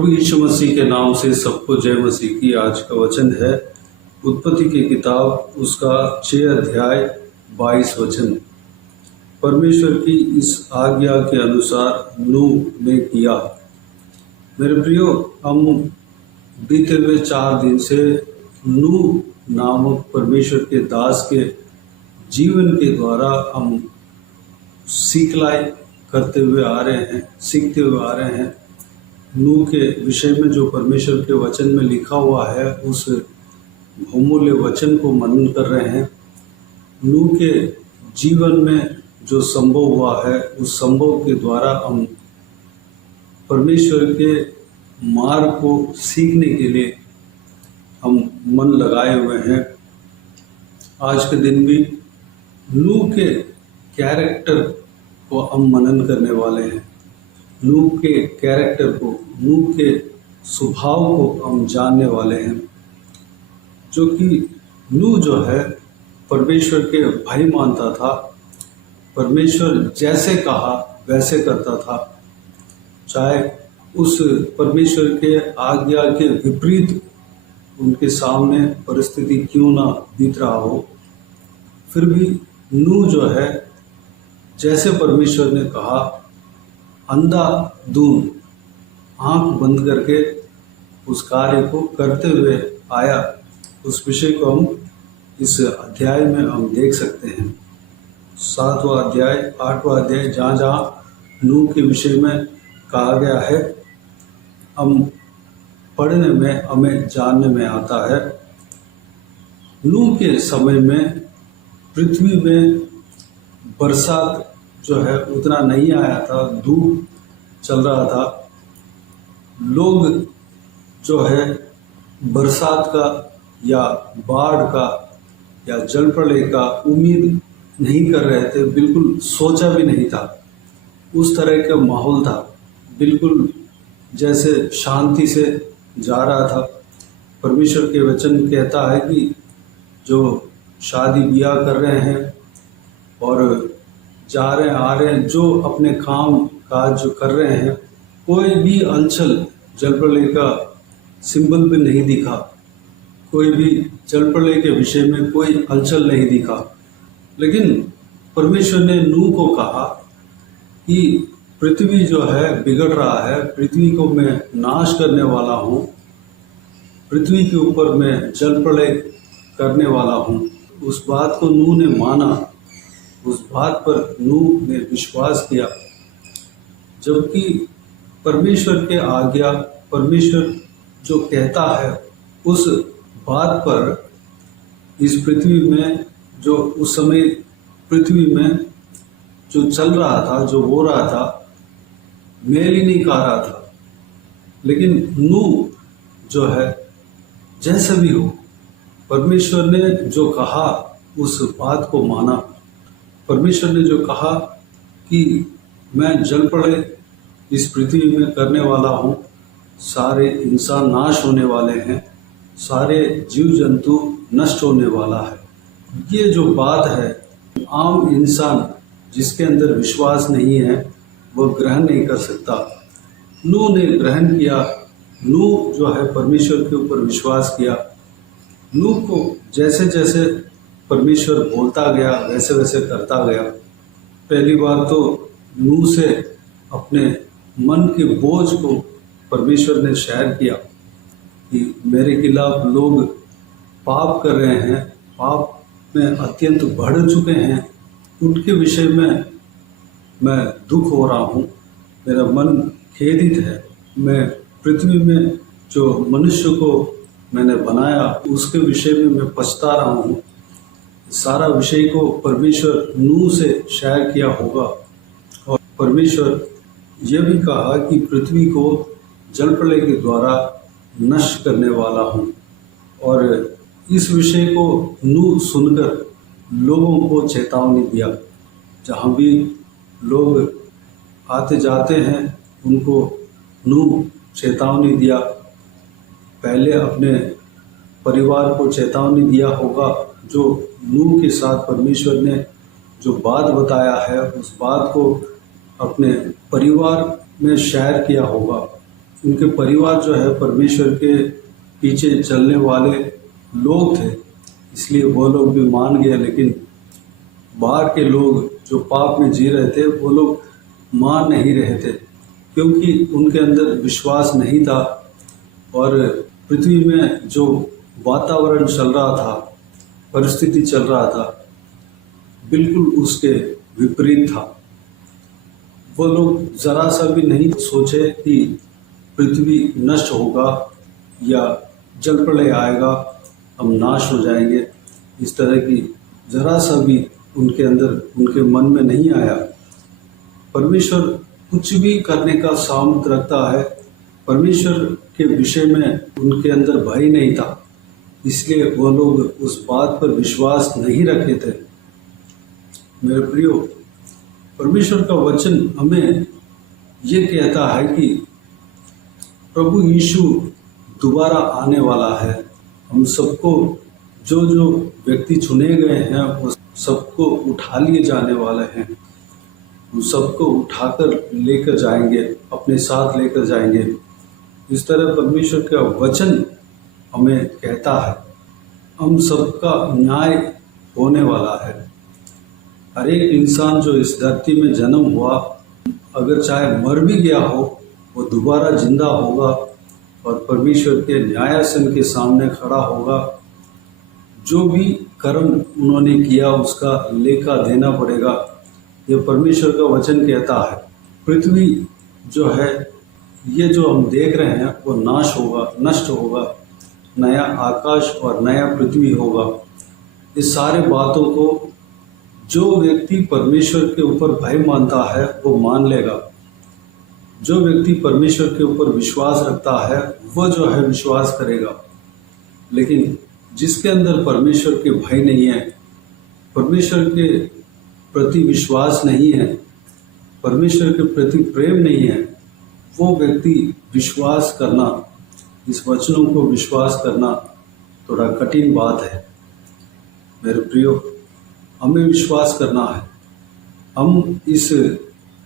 प्रभु यीशु मसीह के नाम से सबको जय मसीह की। आज का वचन है उत्पत्ति की किताब उसका 6 अध्याय 22 वचन। परमेश्वर की इस आज्ञा के अनुसार नूह ने किया। मेरे प्रियो, हम बीते हुए 4 दिन से नूह नामक परमेश्वर के दास के जीवन के द्वारा हम सिखलाई करते हुए आ रहे हैं, सीखते हुए आ रहे हैं। नूह के विषय में जो परमेश्वर के वचन में लिखा हुआ है उस बहुमूल्य वचन को मनन कर रहे हैं। नूह के जीवन में जो संभव हुआ है उस संभव के द्वारा हम परमेश्वर के मार्ग को सीखने के लिए हम मन लगाए हुए हैं। आज के दिन भी नूह के कैरेक्टर को हम मनन करने वाले हैं। नूह के कैरेक्टर को, नूह के स्वभाव को हम जानने वाले हैं। जो कि नूह जो है परमेश्वर के भाई मानता था, परमेश्वर जैसे कहा वैसे करता था, चाहे उस परमेश्वर के आज्ञा के विपरीत उनके सामने परिस्थिति क्यों ना बीत रहा हो, फिर भी नूह जो है जैसे परमेश्वर ने कहा अंधाधुंध आंख बंद करके उस कार्य को करते हुए आया। उस विषय को हम इस अध्याय में हम देख सकते हैं। 7वां अध्याय 8वां अध्याय जहाँ जहाँ नूह के विषय में कहा गया है, हम पढ़ने में हमें जानने में आता है। नूह के समय में पृथ्वी में बरसात जो है उतना नहीं आया था, धूप चल रहा था। लोग जो है बरसात का या बाढ़ का या जल प्रलय का उम्मीद नहीं कर रहे थे, बिल्कुल सोचा भी नहीं था। उस तरह का माहौल था, बिल्कुल जैसे शांति से जा रहा था। परमेश्वर के वचन कहता है कि जो शादी ब्याह कर रहे हैं और जा रहे हैं आ रहे हैं, जो अपने काम काज जो कर रहे हैं, कोई भी हलचल जल प्रलय का सिंबल भी नहीं दिखा, कोई भी जल प्रलय के विषय में कोई हलचल नहीं दिखा। लेकिन परमेश्वर ने नूह को कहा कि पृथ्वी जो है बिगड़ रहा है, पृथ्वी को मैं नाश करने वाला हूँ, पृथ्वी के ऊपर मैं जल प्रलय करने वाला हूँ। उस बात को नूह ने माना, उस बात पर नूह ने विश्वास किया। जबकि परमेश्वर के आज्ञा, परमेश्वर जो कहता है उस बात पर इस पृथ्वी में, जो उस समय पृथ्वी में जो चल रहा था, जो हो रहा था, मेल ही नहीं खा रहा था। लेकिन नूह जो है जैसे भी हो, परमेश्वर ने जो कहा उस बात को माना। परमेश्वर ने जो कहा कि मैं जल प्रलय इस पृथ्वी में करने वाला हूँ, सारे इंसान नाश होने वाले हैं, सारे जीव जंतु नष्ट होने वाला है। ये जो बात है, आम इंसान जिसके अंदर विश्वास नहीं है वह ग्रहण नहीं कर सकता। नूह ने ग्रहण किया। नूह जो है परमेश्वर के ऊपर विश्वास किया। नूह को जैसे जैसे परमेश्वर बोलता गया वैसे वैसे करता गया। पहली बार तो नूह से अपने मन के बोझ को परमेश्वर ने शेयर किया कि मेरे खिलाफ लोग पाप कर रहे हैं, पाप में अत्यंत बढ़ चुके हैं, उनके विषय में मैं दुख हो रहा हूँ, मेरा मन खेदित है। मैं पृथ्वी में जो मनुष्य को मैंने बनाया उसके विषय में मैं पछता रहा हूँ। सारा विषय को परमेश्वर नूह से शेयर किया होगा। और परमेश्वर यह भी कहा कि पृथ्वी को जल प्रलय के द्वारा नष्ट करने वाला हूँ। और इस विषय को नूह सुनकर लोगों को चेतावनी दिया। जहाँ भी लोग आते जाते हैं उनको नूह चेतावनी दिया। पहले अपने परिवार को चेतावनी दिया होगा। जो नूह के साथ परमेश्वर ने जो बात बताया है उस बात को अपने परिवार में शेयर किया होगा। उनके परिवार जो है परमेश्वर के पीछे चलने वाले लोग थे, इसलिए वो लोग भी मान गए। लेकिन बाहर के लोग जो पाप में जी रहे थे वो लोग मान नहीं रहे थे, क्योंकि उनके अंदर विश्वास नहीं था और पृथ्वी में जो वातावरण चल रहा था, परिस्थिति चल रहा था, बिल्कुल उसके विपरीत था। वो लोग जरा सा भी नहीं सोचे कि पृथ्वी नष्ट होगा या जल प्रलय आएगा, हम नाश हो जाएंगे। इस तरह की जरा सा भी उनके अंदर, उनके मन में नहीं आया। परमेश्वर कुछ भी करने का सामर्थ्य रखता है। परमेश्वर के विषय में उनके अंदर भय नहीं था, इसलिए वो लोग उस बात पर विश्वास नहीं रखे थे। मेरे प्रियो, परमेश्वर का वचन हमें ये कहता है कि प्रभु यीशु दोबारा आने वाला है। हम सबको, जो जो व्यक्ति चुने गए हैं, वो सबको उठा लिए जाने वाले हैं। उन सबको उठाकर लेकर जाएंगे, अपने साथ लेकर जाएंगे। इस तरह परमेश्वर का वचन हमें कहता है। हम सबका न्याय होने वाला है। हर एक इंसान जो इस धरती में जन्म हुआ, अगर चाहे मर भी गया हो, वो दोबारा जिंदा होगा और परमेश्वर के न्यायासन के सामने खड़ा होगा। जो भी कर्म उन्होंने किया उसका लेखा देना पड़ेगा। ये परमेश्वर का वचन कहता है। पृथ्वी जो है, ये जो हम देख रहे हैं, वो नाश होगा, नष्ट होगा। नया आकाश और नया पृथ्वी होगा। इस सारे बातों को जो व्यक्ति परमेश्वर के ऊपर भय मानता है वो मान लेगा। जो व्यक्ति परमेश्वर के ऊपर विश्वास रखता है वो जो है विश्वास करेगा। लेकिन जिसके अंदर परमेश्वर के भय नहीं है, परमेश्वर के प्रति विश्वास नहीं है, परमेश्वर के प्रति प्रेम नहीं है, वो व्यक्ति विश्वास करना, इस वचनों को विश्वास करना थोड़ा कठिन बात है। मेरे प्रियो, हमें विश्वास करना है। हम इस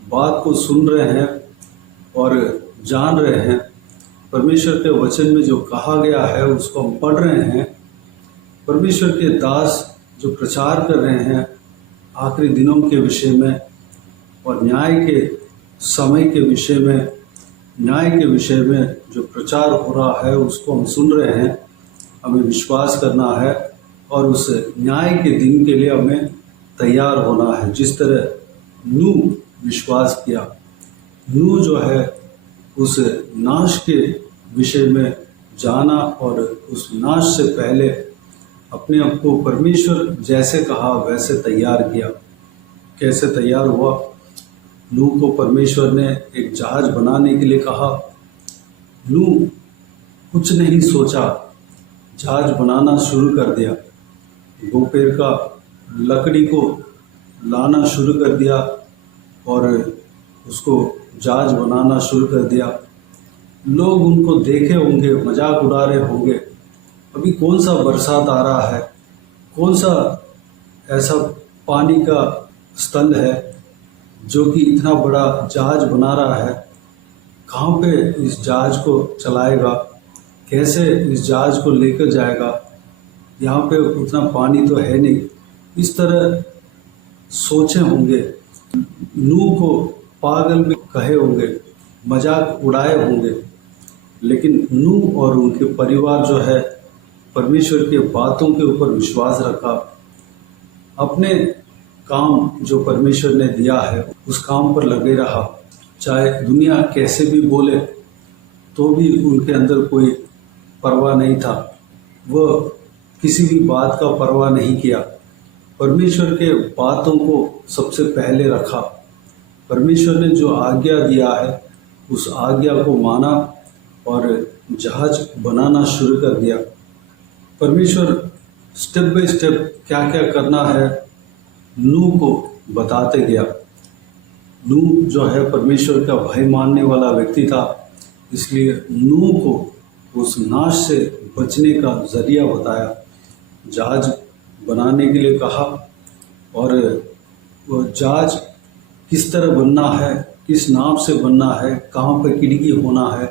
बात को सुन रहे हैं और जान रहे हैं। परमेश्वर के वचन में जो कहा गया है उसको हम पढ़ रहे हैं। परमेश्वर के दास जो प्रचार कर रहे हैं आखिरी दिनों के विषय में और न्याय के समय के विषय में, न्याय के विषय में जो प्रचार हो रहा है उसको हम सुन रहे हैं। हमें विश्वास करना है और उस न्याय के दिन के लिए हमें तैयार होना है। जिस तरह नूह विश्वास किया, नूह जो है उस नाश के विषय में जाना और उस नाश से पहले अपने आप को परमेश्वर जैसे कहा वैसे तैयार किया। कैसे तैयार हुआ? नूह को परमेश्वर ने एक जहाज बनाने के लिए कहा। नूह कुछ नहीं सोचा, जहाज बनाना शुरू कर दिया। दोपहर का लकड़ी को लाना शुरू कर दिया और उसको जहाज बनाना शुरू कर दिया। लोग उनको देखे होंगे, मजाक उड़ा रहे होंगे, अभी कौन सा बरसात आ रहा है, कौन सा ऐसा पानी का स्तंभ है जो कि इतना बड़ा जहाज बना रहा है, कहाँ पे इस जहाज को चलाएगा, कैसे इस जहाज को लेकर जाएगा, यहाँ पे उतना पानी तो है नहीं। इस तरह सोचे होंगे। नूह को पागल भी कहे होंगे, मजाक उड़ाए होंगे। लेकिन नूह और उनके परिवार जो है परमेश्वर के बातों के ऊपर विश्वास रखा। अपने काम जो परमेश्वर ने दिया है उस काम पर लगे रहा। चाहे दुनिया कैसे भी बोले तो भी उनके अंदर कोई परवाह नहीं था। वह किसी भी बात का परवाह नहीं किया। परमेश्वर के बातों को सबसे पहले रखा। परमेश्वर ने जो आज्ञा दिया है उस आज्ञा को माना और जहाज बनाना शुरू कर दिया। परमेश्वर स्टेप बाय स्टेप क्या क्या करना है नूह को बताते गया। नूह जो है परमेश्वर का भय मानने वाला व्यक्ति था, इसलिए नूह को उस नाश से बचने का जरिया बताया। जहाज बनाने के लिए कहा और वो जहाज किस तरह बनना है, किस नाव से बनना है, कहाँ पर खिड़की होना है,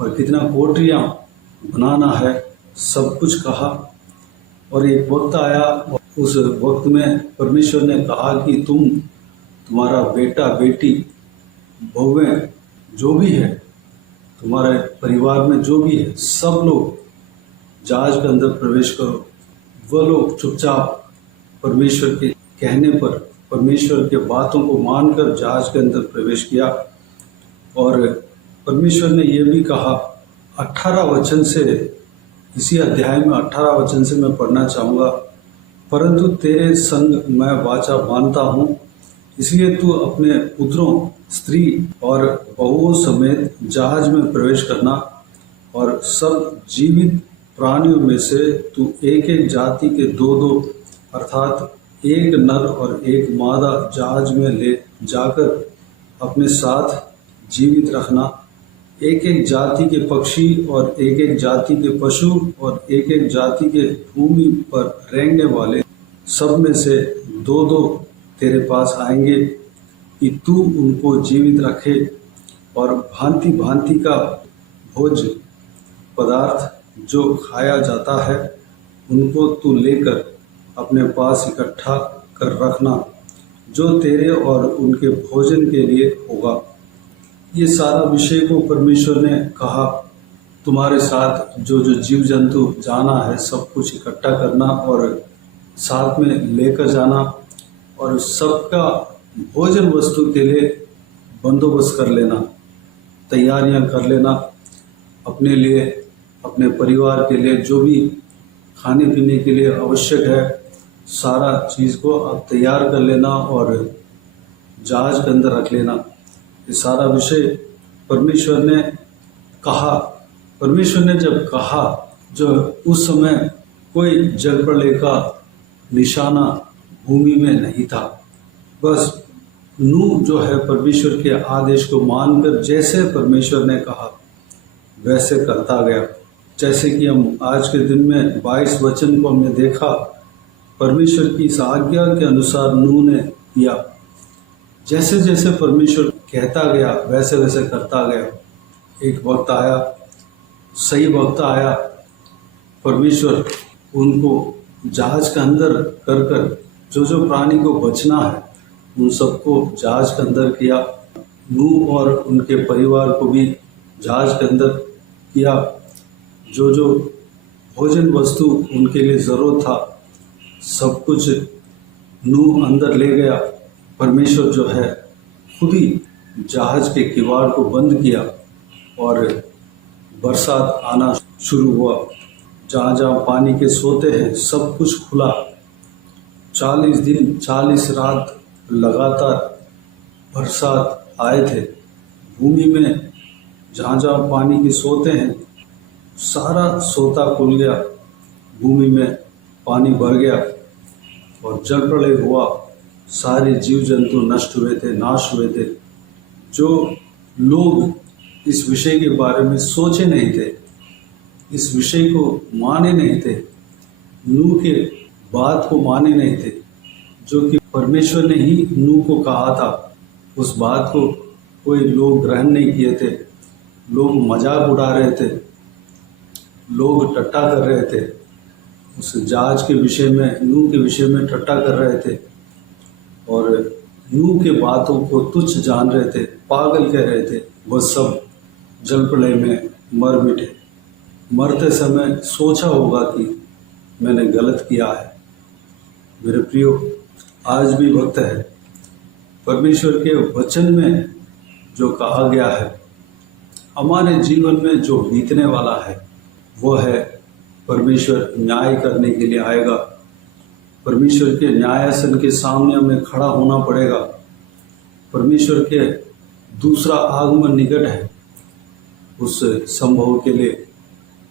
और कितना कोठरियाँ बनाना है, सब कुछ कहा। और एक वक्त आया, उस वक्त में परमेश्वर ने कहा कि तुम्हारा बेटा बेटी बहुएं जो भी है, तुम्हारे परिवार में जो भी है, सब लोग जहाज के अंदर प्रवेश करो। वह लोग चुपचाप परमेश्वर के कहने पर, परमेश्वर के बातों को मानकर जहाज के अंदर प्रवेश किया। और परमेश्वर ने यह भी कहा 18 वचन से, इसी अध्याय में 18 वचन से मैं पढ़ना चाहूँगा। परंतु तेरे संग मैं वाचा बांधता हूँ, इसलिए तू अपने पुत्रों, स्त्री और बहुओं समेत जहाज में प्रवेश करना, और सब जीवित प्राणियों में से तू एक एक जाति के दो दो, अर्थात एक नर और एक मादा जहाज में ले जाकर अपने साथ जीवित रखना। एक एक जाति के पक्षी और एक एक जाति के पशु और एक एक जाति के भूमि पर रेंगने वाले सब में से दो दो तेरे पास आएंगे कि तू उनको जीवित रखे, और भांति भांति का भोज पदार्थ जो खाया जाता है उनको तू लेकर अपने पास इकट्ठा कर रखना, जो तेरे और उनके भोजन के लिए होगा। ये सारा विषय को परमेश्वर ने कहा, तुम्हारे साथ जो जो जीव जंतु जाना है सब कुछ इकट्ठा करना और साथ में लेकर जाना, और सबका भोजन वस्तु के लिए बंदोबस्त कर लेना, तैयारियां कर लेना, अपने लिए, अपने परिवार के लिए जो भी खाने पीने के लिए आवश्यक है, सारा चीज़ को आप तैयार कर लेना और जहाज के अंदर रख लेना। ये सारा विषय परमेश्वर ने कहा। परमेश्वर ने जब कहा, जो उस समय कोई जल प्रलय का निशाना भूमि में नहीं था, बस नूह जो है परमेश्वर के आदेश को मानकर जैसे परमेश्वर ने कहा वैसे करता गया। जैसे कि हम आज के दिन में 22 वचन को हमने देखा, परमेश्वर की इस आज्ञा के अनुसार नूह ने किया। जैसे जैसे परमेश्वर कहता गया वैसे वैसे करता गया। एक वक्त आया, सही वक्त आया, परमेश्वर उनको जहाज के अंदर कर कर जो जो प्राणी को बचना है उन सबको जहाज के अंदर किया। नूह और उनके परिवार को भी जहाज के अंदर किया। जो जो भोजन वस्तु उनके लिए ज़रूरत था सब कुछ नूह अंदर ले गया। परमेश्वर जो है खुद ही जहाज के किवाड़ को बंद किया और बरसात आना शुरू हुआ। जहाँ जहाँ पानी के सोते हैं सब कुछ खुला। 40 दिन 40 रात लगातार बरसात आए थे। भूमि में जहाँ जहाँ पानी के सोते हैं सारा सोता खुल गया, भूमि में पानी भर गया और जल प्रलय हुआ। सारे जीव जंतु नष्ट हुए थे, नाश हुए थे। जो लोग इस विषय के बारे में सोचे नहीं थे, इस विषय को माने नहीं थे, नूह के बात को माने नहीं थे, जो कि परमेश्वर ने ही नूह को कहा था, उस बात को कोई लोग ग्रहण नहीं किए थे। लोग मजाक उड़ा रहे थे, लोग टट्टा कर रहे थे, उस जहाज के विषय में, नूह के विषय में टट्टा कर रहे थे और नूह के बातों को तुच्छ जान रहे थे, पागल कह रहे थे। वह सब जल प्रलय में मर मिटे। मरते समय सोचा होगा कि मैंने गलत किया है। मेरे प्रियो, आज भी वक्त है। परमेश्वर के वचन में जो कहा गया है, हमारे जीवन में जो बीतने वाला है वो है परमेश्वर न्याय करने के लिए आएगा। परमेश्वर के न्यायासन के सामने हमें खड़ा होना पड़ेगा। परमेश्वर के दूसरा आगमन निकट है। उस संभव के लिए,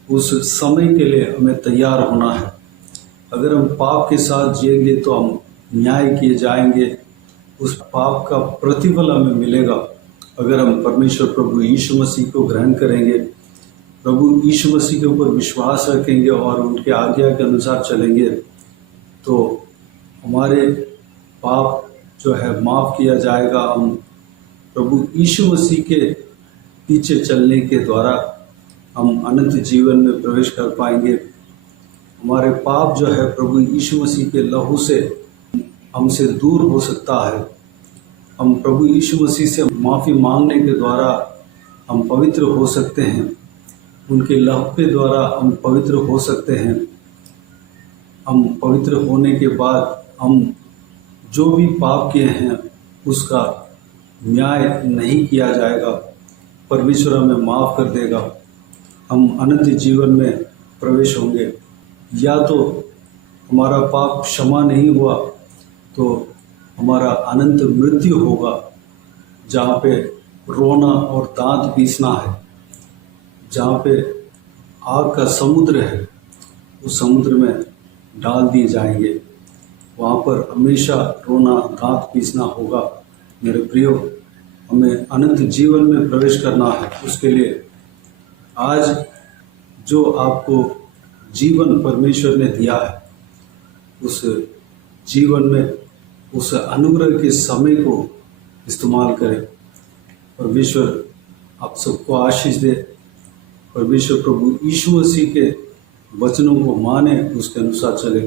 उस समय के लिए हमें तैयार होना है। अगर हम पाप के साथ जिएंगे तो हम न्याय किए जाएंगे, उस पाप का प्रतिफल हमें मिलेगा। अगर हम परमेश्वर प्रभु यीशु मसीह को ग्रहण करेंगे, प्रभु यीशु मसीह के ऊपर विश्वास रखेंगे और उनके आज्ञा के अनुसार चलेंगे, तो हमारे पाप जो है माफ़ किया जाएगा। हम प्रभु यीशु मसीह के पीछे चलने के द्वारा हम अनंत जीवन में प्रवेश कर पाएंगे। हमारे पाप जो है प्रभु यीशु मसीह के लहू से हमसे दूर हो सकता है। हम प्रभु यीशु मसीह से माफ़ी मांगने के द्वारा हम पवित्र हो सकते हैं। उनके लहू के द्वारा हम पवित्र हो सकते हैं। हम पवित्र होने के बाद हम जो भी पाप किए हैं उसका न्याय नहीं किया जाएगा। परमेश्वर हमें माफ़ कर देगा। हम अनंत जीवन में प्रवेश होंगे। या तो हमारा पाप क्षमा नहीं हुआ तो हमारा अनंत मृत्यु होगा, जहाँ पे रोना और दांत पीसना है, जहाँ पे आग का समुद्र है, उस समुद्र में डाल दिए जाएंगे। वहाँ पर हमेशा रोना दांत पीसना होगा। मेरे प्रियो, हमें अनंत जीवन में प्रवेश करना है। उसके लिए आज जो आपको जीवन परमेश्वर ने दिया है, उस जीवन में उस अनुग्रह के समय को इस्तेमाल करें। परमेश्वर आप सबको आशीष दे। परमेश्वर प्रभु यीशु मसीह के वचनों को माने, उसके अनुसार चले।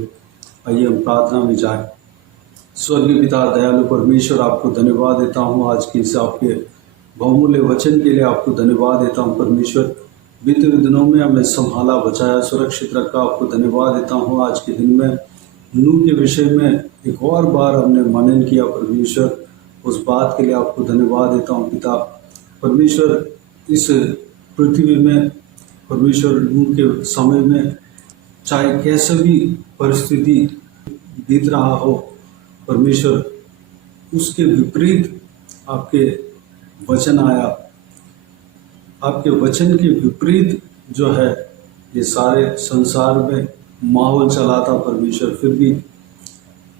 आइए हम प्रार्थना में जाएं। स्वर्गीय पिता दयालु परमेश्वर, आपको धन्यवाद देता हूँ आज के इस आपके बहुमूल्य वचन के लिए। आपको धन्यवाद देता हूँ परमेश्वर, बीते हुए दिनों में हमें संभाला, बचाया, सुरक्षित रखा। आपको धन्यवाद देता हूँ आज के दिन में नूह के विषय में एक और बार हमने मनन किया परमेश्वर। उस बात के लिए आपको धन्यवाद देता हूँ पिता परमेश्वर। इस पृथ्वी में परमेश्वर नूह के समय में चाहे कैसे भी परिस्थिति बीत रहा हो परमेश्वर, उसके विपरीत आपके वचन आया। आपके वचन के विपरीत जो है ये सारे संसार में माहौल चला था परमेश्वर, फिर भी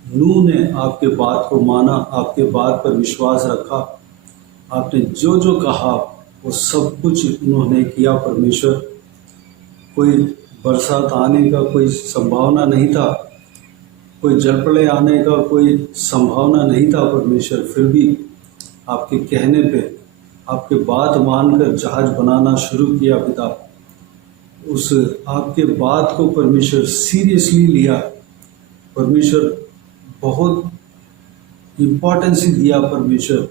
नूह ने आपके बात को माना, आपके बात पर विश्वास रखा। आपने जो जो कहा वो सब कुछ उन्होंने किया परमेश्वर। कोई बरसात आने का कोई संभावना नहीं था, कोई जलप्रलय आने का कोई संभावना नहीं था परमेश्वर, फिर भी आपके कहने पे, आपके बात मानकर जहाज बनाना शुरू किया पिता। उस आपके बात को परमेश्वर सीरियसली लिया परमेश्वर, बहुत इम्पोर्टेंस दिया परमेश्वर,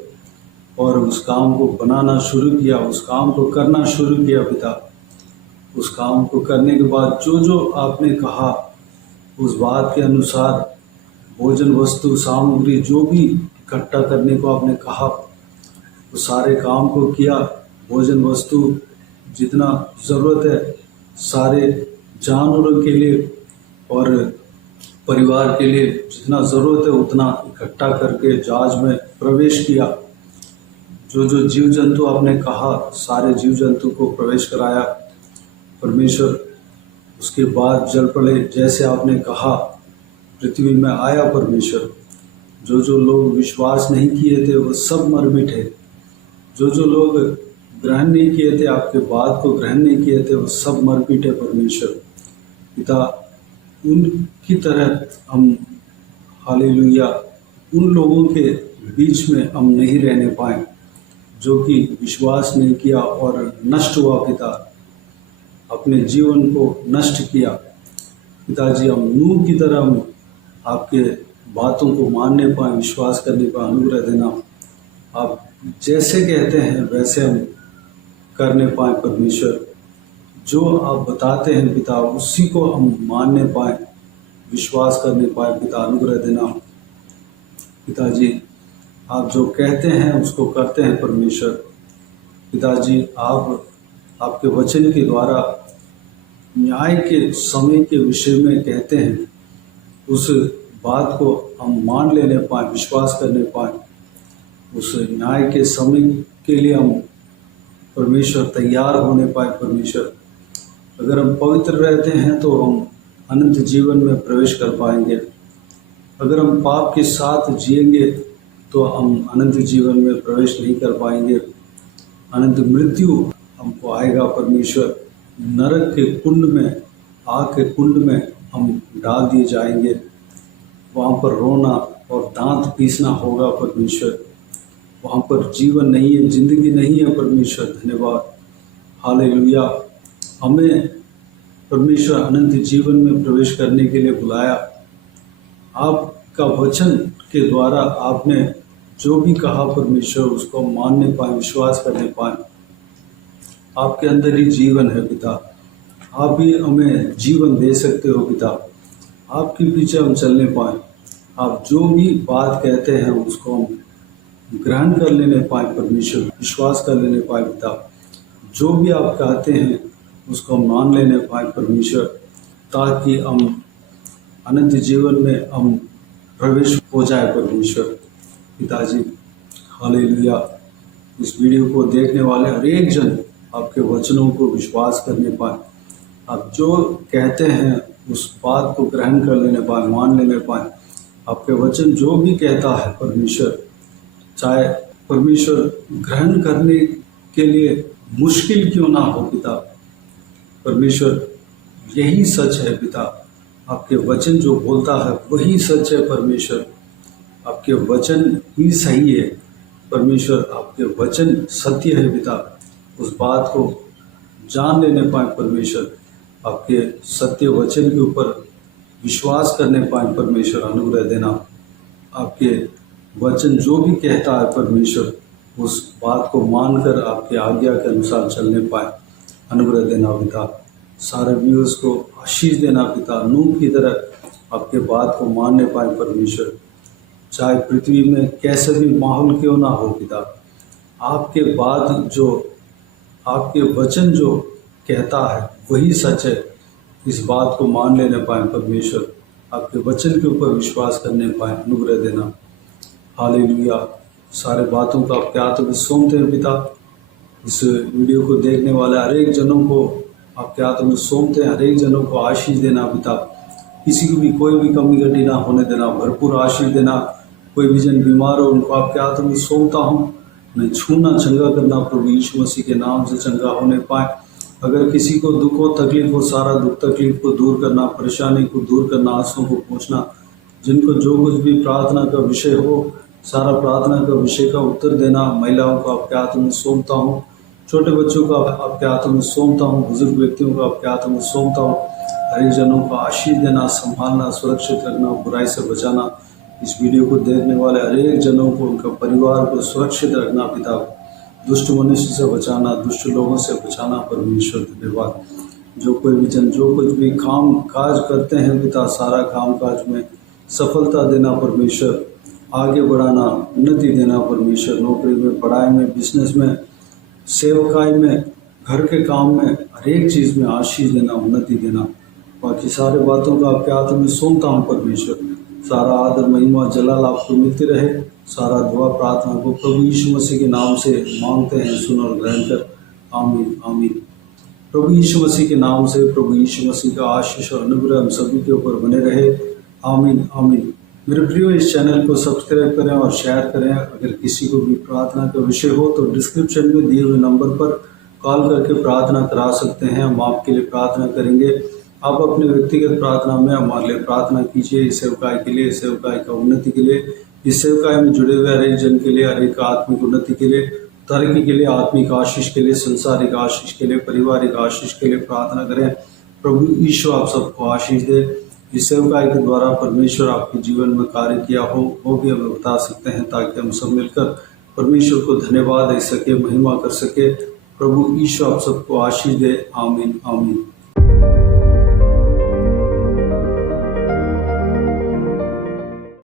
और उस काम को बनाना शुरू किया, उस काम को करना शुरू किया पिता। उस काम को करने के बाद जो जो आपने कहा उस बात के अनुसार भोजन वस्तु सामग्री जो भी इकट्ठा करने को आपने कहा वो सारे काम को किया। भोजन वस्तु जितना ज़रूरत है सारे जानवरों के लिए और परिवार के लिए जितना ज़रूरत है उतना इकट्ठा करके जहाज में प्रवेश किया। जो जो जीव जंतु आपने कहा सारे जीव जंतु को प्रवेश कराया परमेश्वर। उसके बाद जल प्रलय जैसे आपने कहा पृथ्वी में आया परमेश्वर। जो जो लोग विश्वास नहीं किए थे वो सब मर मिटे। जो जो लोग ग्रहण नहीं किए थे, आपके बात को ग्रहण नहीं किए थे, वो सब मर पीटे परमेश्वर पिता। उनकी तरह हम हालेलुया उन लोगों के बीच में हम नहीं रहने पाए जो कि विश्वास नहीं किया और नष्ट हुआ पिता, अपने जीवन को नष्ट किया पिताजी। हम नूह की तरह हम आपके बातों को मानने पाए, विश्वास करने का अनुग्रह देना। आप जैसे कहते हैं वैसे हम करने पाए परमेश्वर। जो आप बताते हैं पिता उसी को हम मानने पाए, विश्वास करने पाए पिता, अनुग्रह देना पिताजी। आप जो कहते हैं उसको करते हैं परमेश्वर पिताजी। आप आपके वचन के द्वारा न्याय के समय के विषय में कहते हैं, उस बात को हम मान लेने पाए, विश्वास करने पाए। उस न्याय के समय के लिए हम परमेश्वर तैयार होने पाए परमेश्वर। अगर हम पवित्र रहते हैं तो हम अनंत जीवन में प्रवेश कर पाएंगे। अगर हम पाप के साथ जिएंगे तो हम अनंत जीवन में प्रवेश नहीं कर पाएंगे। अनंत मृत्यु हमको आएगा परमेश्वर। नरक के कुंड में, आग के कुंड में हम डाल दिए जाएंगे। वहाँ पर रोना और दांत पीसना होगा परमेश्वर। वहाँ पर जीवन नहीं है, जिंदगी नहीं है परमेश्वर। धन्यवाद, हालेलुया। हमें परमेश्वर अनंत जीवन में प्रवेश करने के लिए बुलाया। आपका वचन के द्वारा आपने जो भी कहा परमेश्वर उसको मानने पाए, विश्वास करने पाए। आपके अंदर ही जीवन है पिता, आप ही हमें जीवन दे सकते हो पिता। आपके पीछे हम चलने पाए, आप जो भी बात कहते हैं उसको हम ग्रहण कर लेने पाए परमेश्वर, विश्वास कर लेने पाए पिता। जो भी आप कहते हैं उसको हम मान लेने पाए परमेश्वर, ताकि हम अनंत जीवन में हम प्रवेश हो जाए परमेश्वर पिताजी। हालेलुया। इस वीडियो को देखने वाले हर एक जन आपके वचनों को विश्वास करने पाए, आप जो कहते हैं उस बात को ग्रहण कर लेने पाए, मान लेने पाए। आपके वचन जो भी कहता है परमेश्वर, चाहे परमेश्वर ग्रहण करने के लिए मुश्किल क्यों ना हो पिता, परमेश्वर यही सच है पिता। आपके वचन जो बोलता है वही सच है परमेश्वर, आपके वचन ही सही है परमेश्वर, आपके वचन सत्य है पिता। उस बात को जान लेने पाए परमेश्वर, आपके सत्य वचन के ऊपर विश्वास करने पाए परमेश्वर, अनुग्रह देना। आपके वचन जो भी कहता है परमेश्वर उस बात को मानकर आपके आज्ञा के अनुसार चलने पाए, अनुग्रह देना पिता। सारे व्यूअर्स को आशीष देना पिता, नूह की तरह आपके बात को मानने पाए परमेश्वर। चाहे पृथ्वी में कैसे भी माहौल क्यों ना हो पिता, आपके बात जो, आपके वचन जो कहता है वही सच है। इस बात को मान लेने पाए परमेश्वर, आपके वचन के ऊपर विश्वास करने पाए, अनुग्रह देना। हालेलुया। सारे बातों को आपके हाथों में सौंपते हैं पिता। इस वीडियो को देखने वाले हर एक जनों को आपके हाथों में सौंपते हैं, हर एक जनों को आशीष देना पिता। किसी को भी कोई भी कमी घटी ना होने देना, भरपूर आशीष देना। कोई भी जन बीमार हो उनको आपके हाथों में सौंपता हूँ, मैं छूना, चंगा करना प्रभु यीशु मसीह के नाम से चंगा होने पाए। अगर किसी को दुख हो, तकलीफ हो, सारा दुख तकलीफ को दूर करना, परेशानी को दूर करना, आंसुओं को पहुँचना। जिनको जो कुछ भी प्रार्थना का विषय हो, सारा प्रार्थना का विषय का उत्तर देना। महिलाओं को आपके हाथों में सौंपता हूँ, छोटे बच्चों को आपके हाथों में सौंपता हूँ, बुजुर्ग व्यक्तियों को आपके हाथों में सौंपता हूँ। हर एक जनों को आशीष देना, संभालना, सुरक्षित रखना, बुराई से बचाना। इस वीडियो को देखने वाले हर एक जनों को, उनका परिवार को सुरक्षित रखना पिता। दुष्ट मनुष्य से बचाना, दुष्ट लोगों से बचाना परमेश्वर, धन्यवाद। जो कोई भी जन जो कुछ भी काम काज करते हैं पिता, सारा काम काज में सफलता देना परमेश्वर, आगे बढ़ाना, उन्नति देना परमेश्वर। नौकरी में, पढ़ाई में, बिजनेस में, सेवकाई में, घर के काम में, हर एक चीज़ में आशीष देना, उन्नति देना। बाकी सारे बातों को आपके हाथों में सौंपता हूँ परमेश्वर। सारा आदर, महिमा, जलाल आपको मिलती रहे। सारा दुआ प्रार्थना को प्रभु यीशु मसीह के नाम से मांगते हैं, सुन और ग्रहण कर। आमीन आमीन। प्रभु यीशु मसीह के नाम से, प्रभु यीशु मसीह का आशीष और अनुग्रह हम सभी के ऊपर बने रहे। आमीन आमीन। मेरे प्रियो, इस चैनल को सब्सक्राइब करें और शेयर करें। अगर किसी को भी प्रार्थना का विषय हो तो डिस्क्रिप्शन में दिए हुए नंबर पर कॉल करके प्रार्थना करा सकते हैं, हम आपके लिए प्रार्थना करेंगे। आप अपने व्यक्तिगत प्रार्थना में हमारे लिए प्रार्थना कीजिए, इस सेवकाई के लिए, इस सेवकाई का उन्नति के लिए, इस सेवकाई में जुड़े हुए हर एक जन के लिए, हर एक आत्मिक उन्नति के लिए, तरक्की के लिए, आत्मिक आशीष के लिए, संसारिक आशीष के लिए, पारिवारिक आशीष के लिए प्रार्थना करें। प्रभु ईश्वर आप सबको आशीष दे। इस सेवकाई के द्वारा परमेश्वर आपके जीवन में कार्य किया हो वो भी हमें बता सकते हैं, ताकि हम सब मिलकर परमेश्वर को धन्यवाद दे सके, महिमा कर सके। प्रभु ईश्वर आप सबको आशीष दे। आमीन आमीन।